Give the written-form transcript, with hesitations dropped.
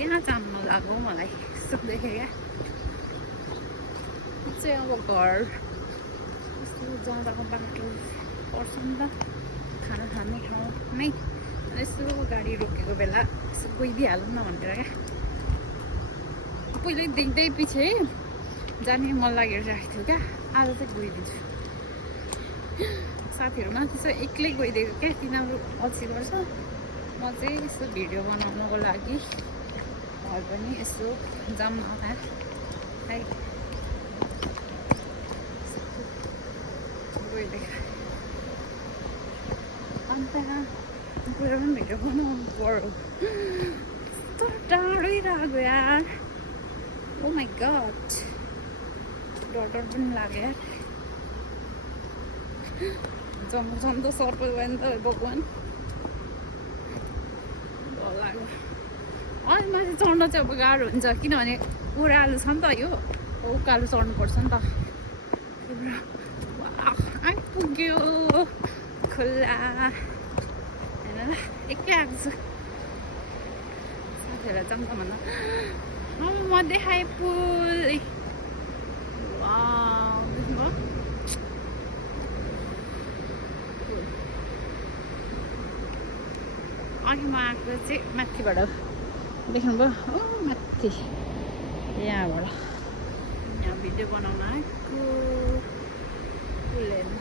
त्यहाँ जानु नजाएको मलाई यस्तो देखेँ क्या चाहिँ अब घर यस्तो जाँदाको बाटो पर्छ नि त खाना खाने ठाउँ नै यसो गाडी रोकेको बेला यसो गइदिइहालौँ न भनेर क्या पहिले देख्दै पछि जाने मन लागिरहेको थियो क्या आज चाहिँ गइदिन्छु साथीहरूमा त्यसो एक्लै गइदिएको क्या तिनीहरू अल्छी गर्छ म चाहिँ यसो भिडियो बनाउनको लागि भए पनि यसो जाऊँ न त है गइदिएको अन्त गएर पनि भिडियो बनाउनु पर्यो यस्तो टाढै लाग्यो यार ओ माई गड डर पनि लाग्यो यार जम्दो सर्प गयो नि त भगवान् डर लाग्यो माथि चढ्न चाहिँ अब गाह्रो हुन्छ किनभने ओह्रालो छ नि त यो उकालो चढ्नुपर्छ नि त आइपुग्यो खोला होइन एक्लै आएको छु साथीहरूलाई जाऊँ त भन्न म देखाएँ पुल देख्नुभयो अघि म आएको चाहिँ माथिबाट देख्नुभयो माथि यहाँबाट यहाँ भिडियो बनाउन आएको पुल हेर्नु